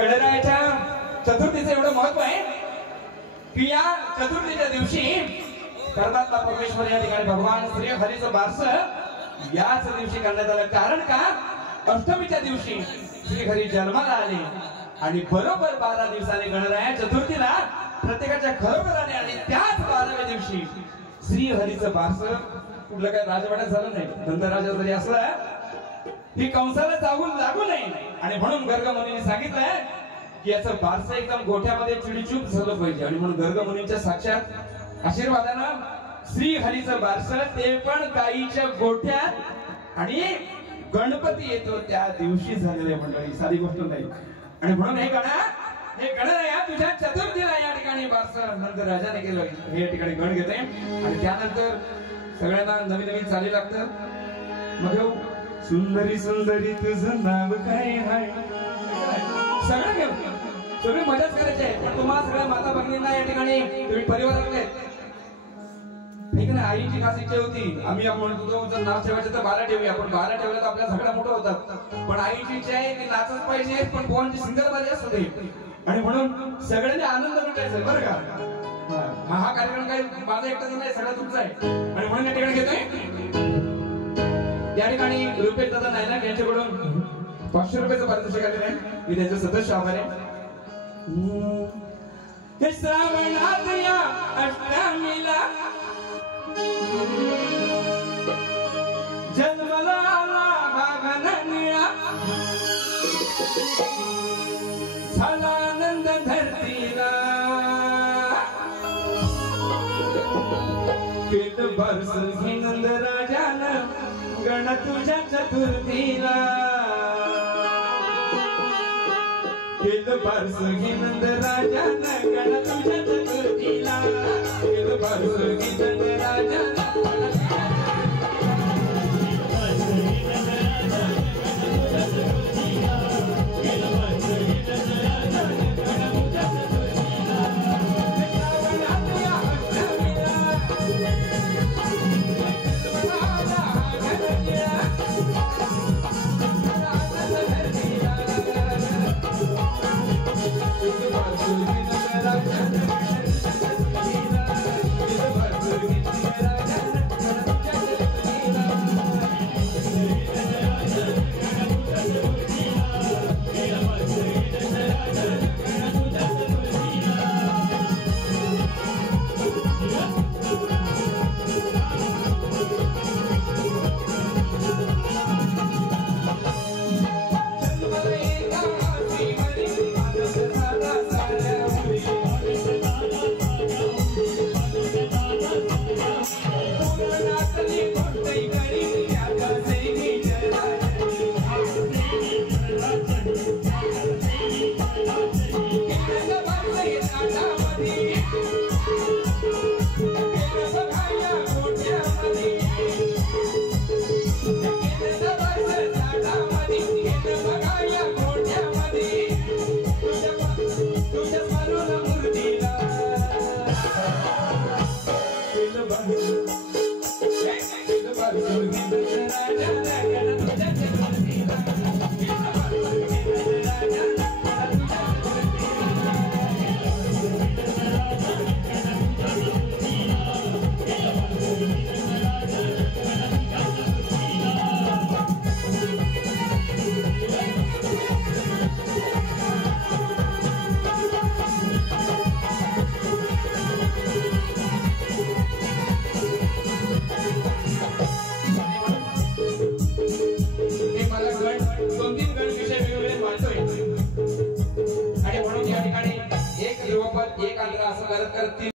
गणरायाच्या चतुर्थीचं एवढं महत्व आहे की या चतुर्थीच्या दिवशी परमात्मा परमेश्वर या ठिकाणी भगवान श्री हरीचं बारस याच दिवशी करण्यात आलं. कारण का अष्टमीच्या दिवशी श्री हरी जन्माला आले आणि बरोबर 12 दिवसाने गणराया चतुर्थीला प्रत्येकाच्या घरोघराने आणि त्याच 12व्या दिवशी श्री हरीचं बारस कुठलं काय राजवाड्यात झालं नाही. नंदराजा जरी असला ही कंसाला लागू नये आणि म्हणून गर्ग मुनीने सांगितलंय की याचं बारसं एकदम गोठ्यामध्ये चिडीचूप झालं पाहिजे आणि म्हणून गर्ग मुनींच्या साक्षात आशीर्वादानं श्री हरीचं बारसं ते पण गाईच्या गोठ्यात आणि गणपती येतो त्या दिवशी झालेले मंडळी, साधी गोष्ट नाही. आणि म्हणून हे गणराया तुझ्या चतुर्थीला या ठिकाणी बारसं नंतर राजाने केलं. हे या ठिकाणी गण घेते आणि त्यानंतर सगळ्यांना नवीन नवीन चाली लागतं. मग सुंदरी सुंदरी तुझं नाव काय आहे सगळं घेऊ, तुम्ही मदत करायची आहे. पण तुम्हाला सगळ्या माता भगिनींना या ठिकाणी तुम्ही परिवारातले ठीक ना. आईची खास इच्छा होती, आम्ही म्हणत होतो जर नाव ठेवायचं तर 12 ठेवूया, पण 12 ठेवलं तर आपल्या सगळ्या मोठं होतात. पण आईची इच्छा आहे की नाचच पाहिजे पण पोहांची सिंगलबाजी असते आणि म्हणून सगळ्यांनी आनंद लुटायचा बरं का. हा कार्यक्रम काही माझा एकटाच नाही, सगळा तुमचा आहे. आणि म्हणून या ठिकाणी घेतोय या ठिकाणी रुपेश दादा नाही ना यांच्याकडून 500 रुपयाचं पारितोषिक आलेलं आहे. मी त्यांचं सदस्य आभार आहे. श्रावणात या अष्टमीला जन्मला आला गगन निळा झाला आनंद धरतीला केलं बारस घे नंद राजानं गण तुझ्या चतुर्थीला केलं बारस घे नंद राजानं गण तुझ्या चतुर्थीला केलं बारस घे नंद राजानं